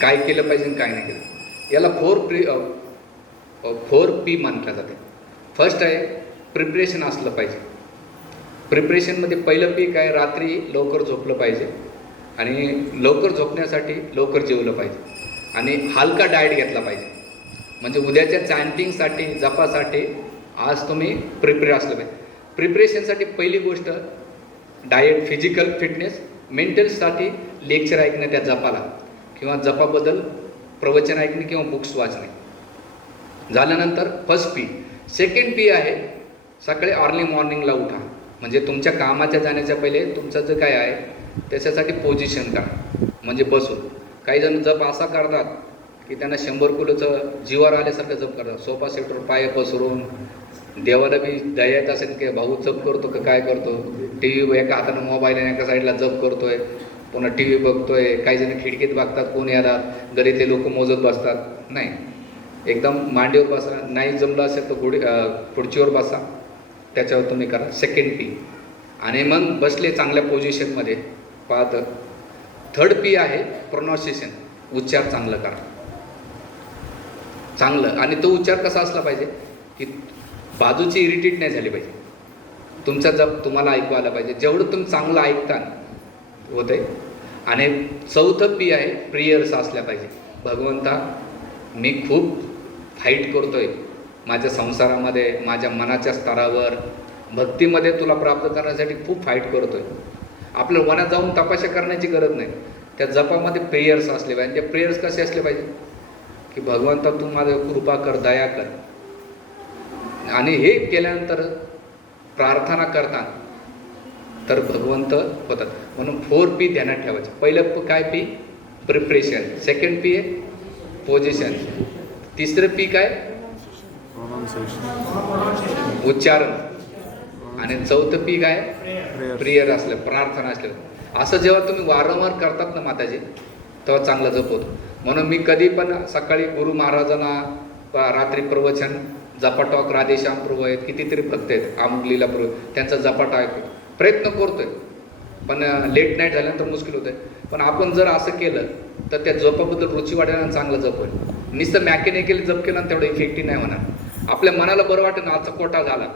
काय केलं पाहिजे आणि काय नाही केलं. याला फोर प्री फोर पी मानल्या जाते. फर्स्ट आहे प्रिपरेशन असलं पाहिजे. प्रिपरेशनमध्ये पहिलं पी काय रात्री लवकर झोपलं पाहिजे. आणि लवकर झोपण्यासाठी लवकर जेवलं पाहिजे. आणि हलका डाएट घेतला पाहिजे. म्हणजे उद्याच्या चॅन्टिंगसाठी जपासाठी आज तुम्ही प्रिपेअर असलं पाहिजे. प्रिपरेशनसाठी पहिली गोष्ट डाएट फिजिकल फिटनेस मेंटलसाठी लेक्चर ऐकणे त्या जपाला. किंवा जपाबद्दल प्रवचन ऐकणे किंवा बुक्स वाचणे. झाल्यानंतर फर्स्ट पी. सेकंड पी आहे सकाळी अर्ली मॉर्निंगला उठा. म्हणजे तुमच्या कामाच्या जाण्याच्या पहिले तुमचं जे काय आहे त्याच्यासाठी पोझिशन काढा. म्हणजे बसून. काही जण जप असा करतात की त्यांना शंभर किलोचं जीवावर आल्यासारखं जप करतात. सोफा सेटवर पाय पसरून देवाला बी दया येत असेल की भाऊ जप करतो का काय करतो? टी व्ही एका हातानं मोबाईल आणि एका साईडला जप करतोय. पुन्हा टी व्ही बघतोय काही जण खिडकीत बघतात कोण येतात घरी ते लोक मोजत बसतात. नाही. एकदम मांडीवर बसा नाही जमलं असेल तर गुढी खुर्चीवर बसा. त्याच्यावर तुम्ही करा. सेकंड पी आणि मग बसले चांगल्या पोझिशनमध्ये पाहत थर्ड पी आहे प्रोनाउन्सिएशन उच्चार चांगलं करा. चांगलं. आणि तो उच्चार कसा असला पाहिजे? की बाजूची इरिटेट नाही झाली पाहिजे. तुमचा जप तुम्हाला ऐकू आला पाहिजे. जेवढं तुम्ही चांगलं ऐकता होते. आणि चौथं पी आहे प्रियर्स असल्या पाहिजे. भगवंता मी खूप फाईट करतो आहे माझ्या संसारामध्ये माझ्या मनाच्या स्तरावर भक्तीमध्ये तुला प्राप्त करण्यासाठी खूप फाईट करतो आहे आपल्या वनात जाऊन तपाशा करण्याची गरज नाही. त्या जपामध्ये प्रेयर्स असले पाहिजे. म्हणजे त्या प्रेयर्स कसे असले पाहिजे? की भगवंता तू माझं कृपा कर दया कर. आणि हे केल्यानंतर प्रार्थना करता तर भगवंत होतात. म्हणून फोर पी ध्यानात ठेवायचं. पहिलं प- काय पी प्रिपरेशन सेकंड पी आहे? पोझिशन तिसरं पी काय? उच्चारण. आणि चौथं पी काय? प्रेयर असलं प्रार्थना असलं. असं जेव्हा तुम्ही वारंवार करतात ना माताजी तेव्हा चांगला जप होतो. म्हणून मी कधी पण सकाळी गुरु महाराजांना रात्री प्रवचन जपाटॉक राधेश्याम प्रभू आहेत कितीतरी भक्त आहेत आमुगलीला प्रभू त्यांचा जपाटा ऐकतो. प्रयत्न करतोय. पण लेट नाईट झाल्यानंतर मुश्किल होतंय. पण आपण जर असं केलं तर त्या जपाबद्दल रुची वाटेल आणि चांगलं जप होईल. नुसतं मॅकॅनिकली जप केलं तेवढं इफेक्टिव्ह नाही होणार. आपल्या मनाला बरं वाटेल ना आजचा कोटा झाला.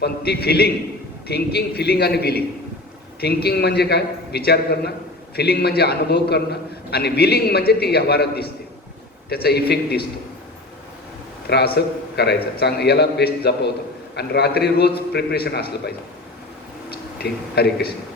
पण ती फिलिंग थिंकिंग फिलिंग आणि बिलिंग थिंकिंग म्हणजे काय? विचार करणं. फिलिंग म्हणजे अनुभव करणं. आणि बिलिंग म्हणजे ती व्यवहारात दिसते. त्याचा इफेक्ट दिसतो. तर असं करायचं. चांग याला बेस्ट जपवतं आणि रात्री रोज प्रिपरेशन असलं पाहिजे. que Hare Krishna.